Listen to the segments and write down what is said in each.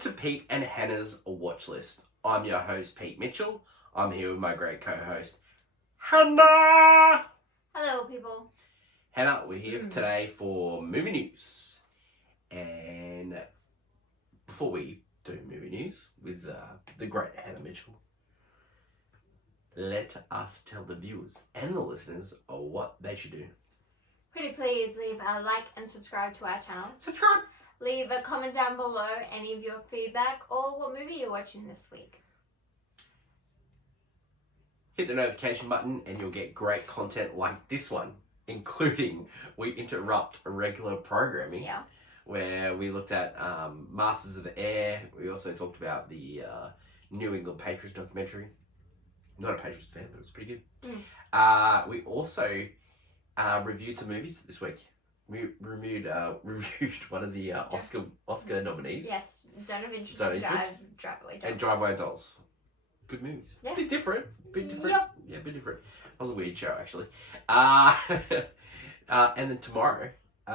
to Pete and Hannah's Watch List. I'm your host, Pete Mitchell. I'm here with my great co-host, Hannah! Hello, people. Hannah, we're here today for movie news. And before we do movie news with the great Hannah Mitchell, let us tell the viewers and the listeners what they should do. Pretty please leave a like and subscribe to our channel. Subscribe! Leave a comment down below any of your feedback or what movie you're watching this week. Hit the notification button and you'll get great content like this one, including we interrupt regular programming. Yeah. Where we looked at Masters of the Air. We also talked about the New England Patriots documentary. Not a Patriots fan, but it was pretty good. We also reviewed some movies this week. We reviewed one of the Oscar nominees. Yes, Zone of Interest, Driveway Dolls. And Driveway Dolls. Good movies. Yeah. Bit different. Yep. Yeah, bit different. That was a weird show, actually. And then tomorrow,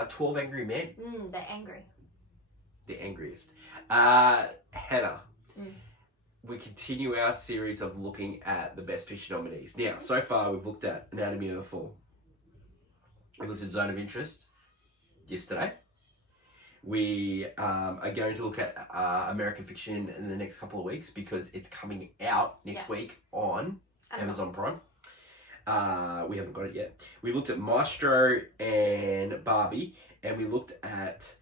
12 Angry Men. They're angry. The angriest. Hannah. We continue our series of looking at the Best Picture nominees. Now, so far we've looked at Anatomy of a Fall. We looked at Zone of Interest yesterday. We are going to look at American Fiction in the next couple of weeks because it's coming out next week on Amazon Prime. We haven't got it yet. We looked at Maestro and Barbie, and we looked at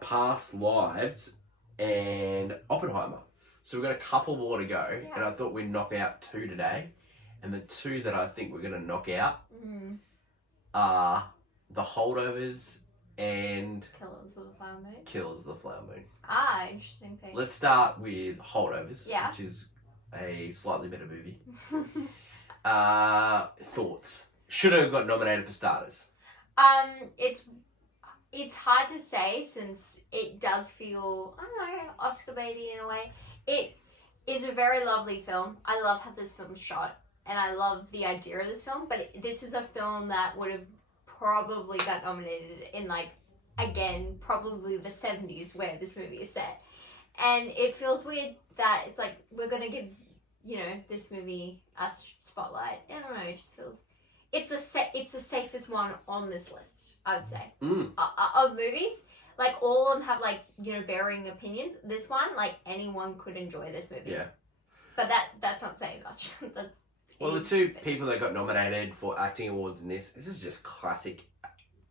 Past Lives and Oppenheimer. So we've got a couple more to go, and I thought we'd knock out 2 today. And the 2 that I think we're going to knock out are The Holdovers and Killers of the Flower Moon. Killers of the Flower Moon. Interesting thing. Let's start with Holdovers, Yeah. which is a slightly better movie. Thoughts? Should have got nominated for starters. It's hard to say since it does feel, I don't know, Oscar baity in a way. It is a very lovely film. I love how this film's shot, and I love the idea of this film, but this is a film that would have probably got nominated in, like, again, probably the 70s where this movie is set. And it feels weird that it's like, we're going to give, this movie a spotlight. I don't know, it just feels... It's the safest one on this list, I would say, of movies. Like, all of them have, like, varying opinions. This one, like, anyone could enjoy this movie. Yeah. But that's not saying much. Well, the 2 people that got nominated for acting awards in this is just classic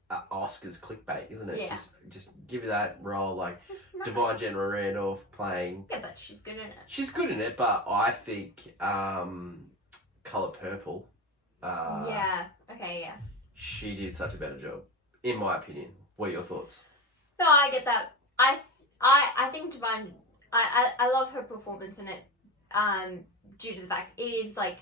Oscars clickbait, isn't it? Yeah. Just give you that role, like Just Divine General Randolph playing. Yeah, but she's good in it. She's good in it, but I think Colour Purple. Okay, yeah. She did such a better job, in my opinion. What are your thoughts? No, I get that. I think Divine. I love her performance in it. Due to the fact it is like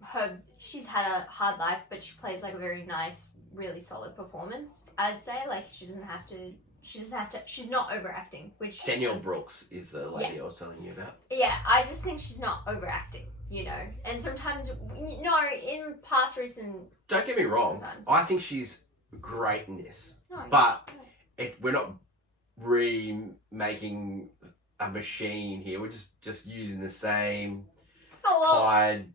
her. She's had a hard life, but she plays like a very nice, really solid performance. I'd say like she doesn't have to. She's not overacting, which Danielle Brooks is the lady I was telling you about. Yeah, I just think she's not overacting, And sometimes, in past recent... Don't get me wrong. Sometimes. I think she's great in this. No, but we're not remaking a machine here. We're just using the same tired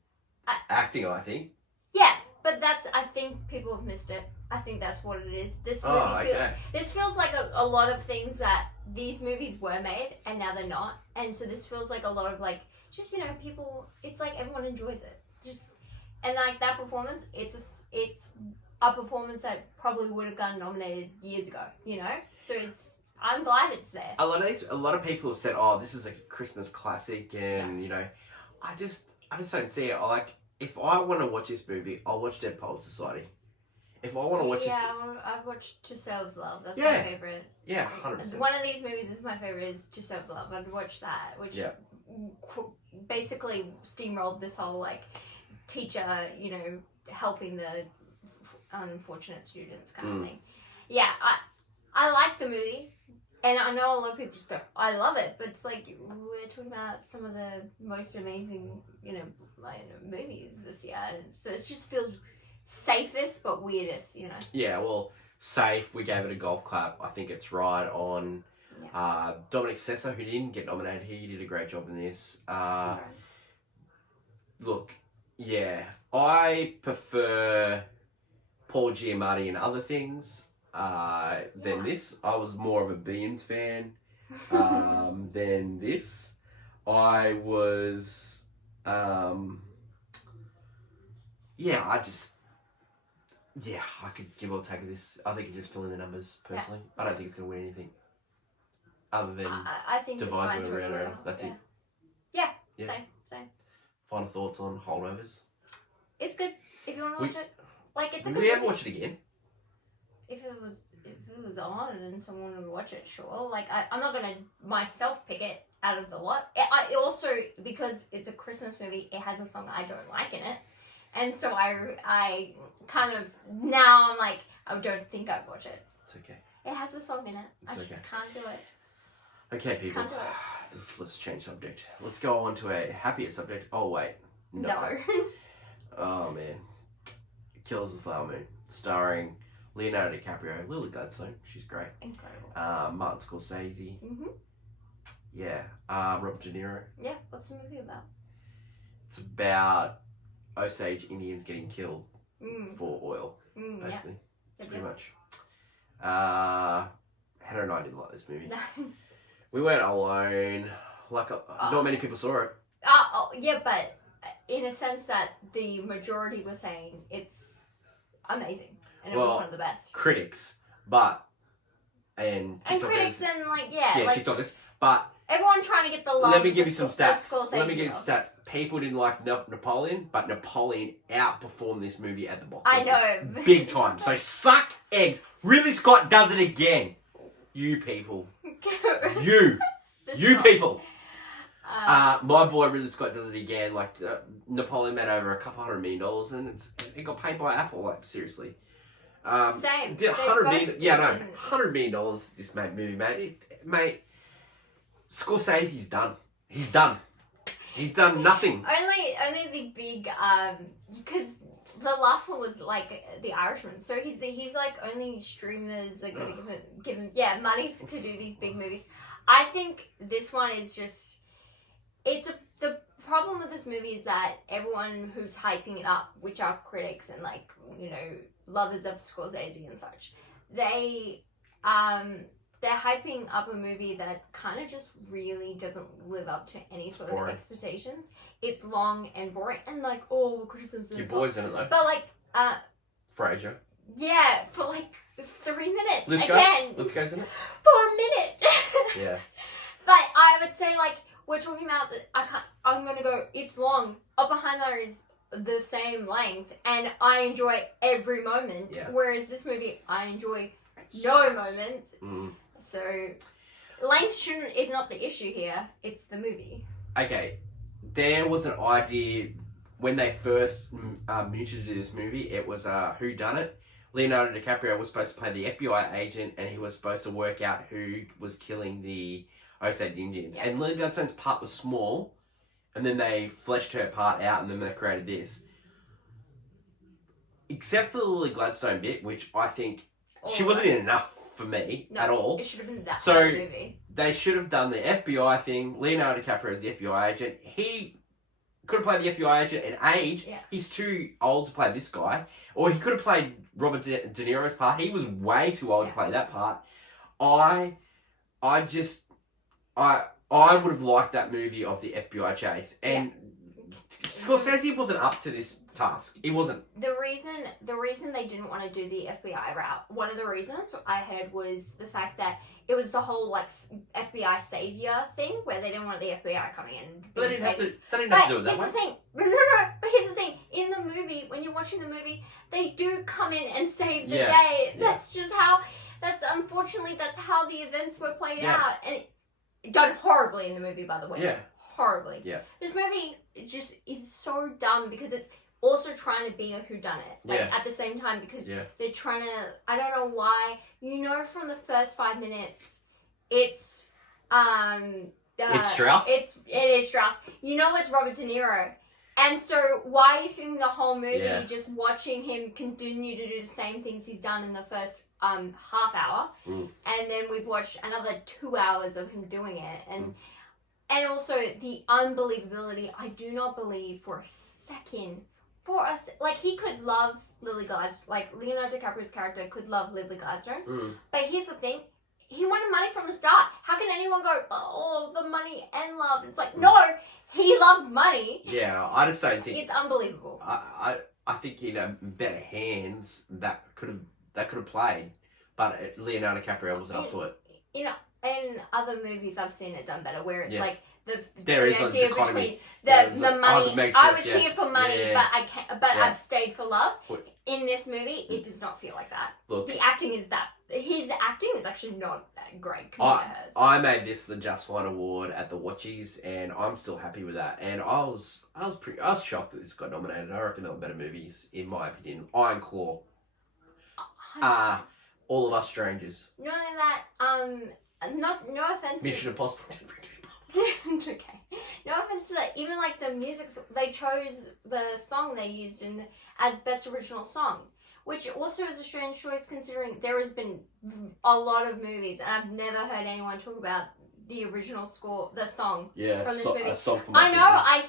acting, I think. Yeah, but I think people have missed it. I think that's what it is. This movie this feels like a lot of things that these movies were made and now they're not. And so this feels like a lot of like, just, people, it's like everyone enjoys it. And like that performance, it's a performance that probably would have gotten nominated years ago, So I'm glad it's there. A lot of people have said, "Oh, this is like a Christmas classic," and I just don't see it. If I want to watch this movie, I'll watch Dead Poets Society. If I want to watch I've watched To Serve Love. That's my favorite. Yeah, 100%. One of these movies is my favorite. Is To Serve Love. I'd watch that, which basically steamrolled this whole like teacher, helping the unfortunate students kind of thing. Yeah, I like the movie. And I know a lot of people just go, I love it, but it's like, we're talking about some of the most amazing, movies this year. So it just feels safest, but weirdest, Yeah, well, safe, we gave it a golf clap. I think it's right on Dominic Sessa, who didn't get nominated, he did a great job in this. Look, yeah, I prefer Paul Giamatti and other things than this. I was more of a Beans fan than this. I was, I could give or take this. I think it just fill in the numbers, personally. I don't think it's going to win anything. Other than I think Divine to around. That's it. Yeah, same. Final thoughts on Holdovers? It's good if you want to watch it. Like, it's a good movie. Would you ever movie. watch it again? If it was on and someone would watch it, sure. Like, I'm not going to myself pick it out of the lot. It also, because it's a Christmas movie, it has a song I don't like in it. And so I kind of, now I'm like, I don't think I'd watch it. It's okay. It has a song in it. I just can't do it. Okay, people. Can't do it. Let's change subject. Let's go on to a happier subject. Oh, wait. No. Oh, man. Killers of the Flower Moon. Starring Leonardo DiCaprio, Lily Gladstone. She's great. Incredible. Martin Scorsese. Mm-hmm. Yeah. Robert De Niro. Yeah, what's the movie about? It's about Osage Indians getting killed for oil, basically. Yeah. Pretty much. Hannah and I didn't like this movie. No. We weren't alone. Like, not many people saw it. Yeah, but in a sense that the majority were saying it's amazing and it was one of the best. Critics, and critics and TikTokers, but everyone trying to get the love. Let me give you some stats. People didn't like Napoleon, but Napoleon outperformed this movie at the box office. I know. Big time. So suck eggs. Ridley Scott does it again. You people. You people. My boy Ridley Scott does it again. Like, Napoleon made over $200 million, and it got paid by Apple. Like, seriously. Same. Did $100 million. Yeah, no, $100 million. This movie, mate. Scorsese's done. He's done. He's done nothing. Only the big because the last one was like The Irishman, so he's like only streamers are gonna give him money to do these big movies. I think this one is just the problem with this movie is that everyone who's hyping it up, which are critics and like lovers of Scorsese and such, they're hyping up a movie that kind of just really doesn't live up to any sort of expectations. It's long and boring and like, criticism. Your boy's in it though. But like, Frasier. Yeah, for like 3 minutes. Lithgow's in it? For a minute. Yeah. But I would say like, we're talking about I'm gonna go, it's long. Oppenheimer is the same length and I enjoy every moment. Yeah. Whereas this movie, I enjoy no moments. So, length is not the issue here. It's the movie. Okay, there was an idea when they first mooted to this movie. It was who done it. Leonardo DiCaprio was supposed to play the FBI agent, and he was supposed to work out who was killing the Osage Indians. Yeah. And Lily Gladstone's part was small, and then they fleshed her part out, and then they created this. Except for the Lily Gladstone bit, which I think she wasn't in enough for me at all. It should have been that movie. They should have done the FBI thing. Leonardo DiCaprio is the FBI agent. He could have played the FBI agent in age. Yeah. He's too old to play this guy. Or he could have played Robert De Niro's part. He was way too old to play that part. I would have liked that movie of the FBI chase. And Scorsese wasn't up to this task. He wasn't. The reason they didn't want to do the FBI route, one of the reasons I heard was the fact that it was the whole like FBI savior thing where they didn't want the FBI coming in. But they didn't have to do it that way. But here's the thing. In the movie, when you're watching the movie, they do come in and save the day. That's just how. Unfortunately that's how the events were played out, and done horribly in the movie, by the way. Yeah. Horribly. Yeah. This movie just is so dumb because it's also trying to be a whodunit. Like, at the same time, because they're trying to, I don't know why, from the first 5 minutes, it's, it's Strauss? It is Strauss. It's Robert De Niro. And so why are you sitting the whole movie Yeah. just watching him continue to do the same things he's done in the first half hour, and then we've watched another 2 hours of him doing it, and also the unbelievability. I do not believe for a second, like he could love Lily Gladstone, like Leonardo DiCaprio's character could love Lily Gladstone, but here's the thing. He wanted money from the start. How can anyone go, oh, the money and love? It's like, no, he loved money. Yeah, I just don't think it's unbelievable. I think in better hands that could have played, but Leonardo DiCaprio wasn't up to it. You know, in other movies I've seen it done better, where it's like the is idea between the money. Matrix, I was here for money, yeah. but I've stayed for love. In this movie, it does not feel like that. Look, the acting is that his acting is actually not that great compared to hers. I made this the Just One award at the Watchies, and I'm still happy with that. And I was shocked that this got nominated. I reckon there were better movies, in my opinion. Iron Claw, 100%. All of Us Strangers. Not only that, no offense. Mission Impossible. It's okay. No offense to that. Even like the music, they chose the song they used as best original song, which also is a strange choice considering there has been a lot of movies, and I've never heard anyone talk about the original score, the song from this movie. A song from I know, I've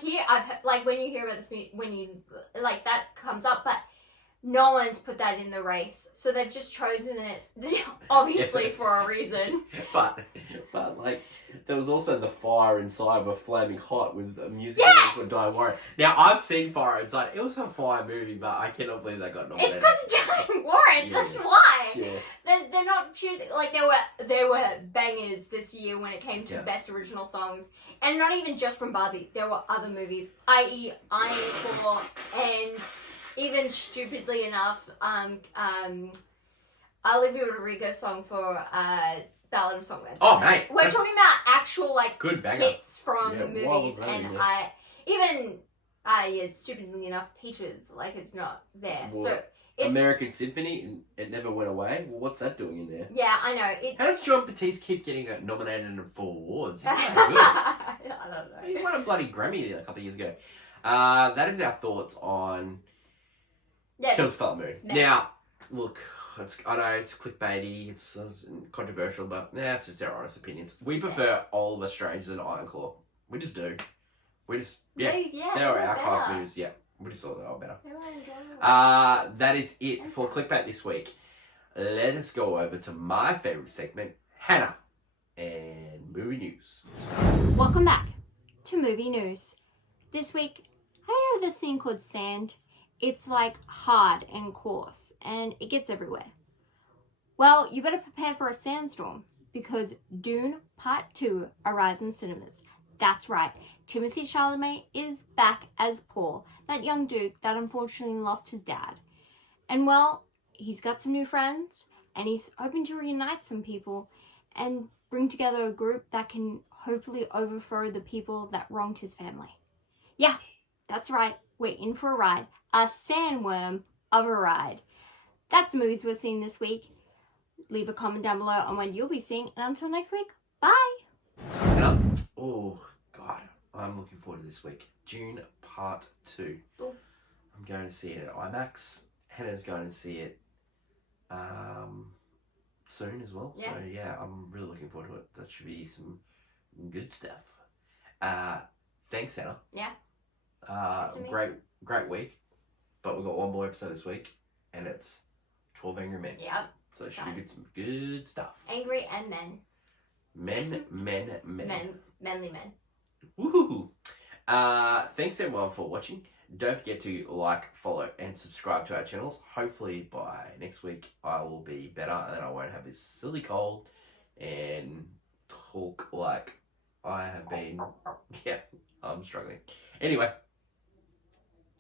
heard, like when you hear about this, when you like that comes up, but no one's put that in the race, so they've just chosen it obviously for a reason. But like there was also The Fire Inside were flaming hot with the music for Diane Warren. Now I've seen Fire Inside. It was a fire movie, but I cannot believe they got nominated. It's because Diane Warren. That's why. Yeah. They're not choosing. Like there were bangers this year when it came to best original songs, and not even just from Barbie. There were other movies, i.e. Iron Claw, and even stupidly enough, Olivia Rodrigo's song for Ballad of Songbirds. Oh, mate. We're talking about actual, like, good banger. hits from movies, and stupidly enough, Peaches, like, it's not there. Well, so American Symphony, and it never went away. Well, what's that doing in there? Yeah, I know. How does John Batiste keep getting nominated for awards? He's so good. I don't know. He won a bloody Grammy a couple of years ago. That is our thoughts on Kills Fella Moon. Now, look, I know it's clickbaity, it's controversial, but it's just our honest opinions. We prefer All of Us Strangers and Iron Claw. We just do. We just, they were our kind of moves, We just thought they were better. That is it for Clickbait this week. Let us go over to my favourite segment, Hannah and Movie News. Welcome back to Movie News. This week, have you heard of this thing called sand? It's like hard and coarse, and it gets everywhere. Well, you better prepare for a sandstorm, because Dune Part 2 arrives in cinemas. That's right, Timothée Chalamet is back as Paul, that young duke that unfortunately lost his dad. And well, he's got some new friends, and he's hoping to reunite some people and bring together a group that can hopefully overthrow the people that wronged his family. Yeah, that's right, we're in for a ride. A sandworm of a ride. That's the movies we're seeing this week. Leave a comment down below on when you'll be seeing, and until next week, bye! Oh, God, I'm looking forward to this week. Dune Part 2. Ooh. I'm going to see it at IMAX. Hannah's going to see it soon as well. Yes. So, I'm really looking forward to it. That should be some good stuff. Thanks, Hannah. Yeah. Great week. But we've got one more episode this week, and it's 12 Angry Men. Yep. So it should be some good stuff. Angry and men. Men. Manly men. Woohoo! Thanks everyone for watching. Don't forget to like, follow, and subscribe to our channels. Hopefully by next week I will be better and I won't have this silly cold and talk like I have been. Yeah, I'm struggling. Anyway,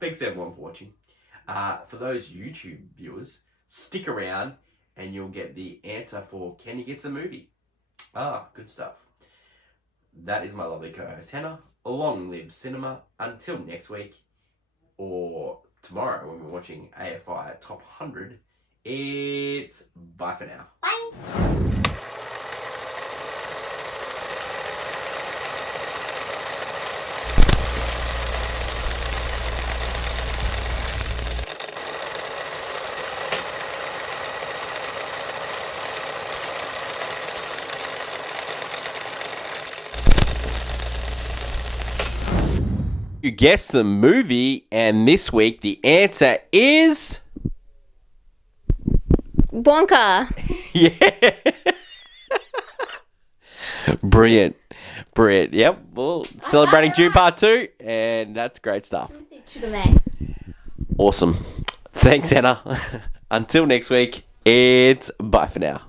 thanks everyone for watching. For those YouTube viewers, stick around and you'll get the answer for Can You Guess the Movie? Good stuff. That is my lovely co-host Hannah. Long live cinema. Until next week, or tomorrow when we're watching AFI Top 100, it's bye for now. Bye! You guessed the movie, and this week the answer is... Wonka. Yeah. Brilliant. Yep. Well, celebrating Dune Part 2, and that's great stuff. Awesome. Thanks, Anna. Until next week, it's bye for now.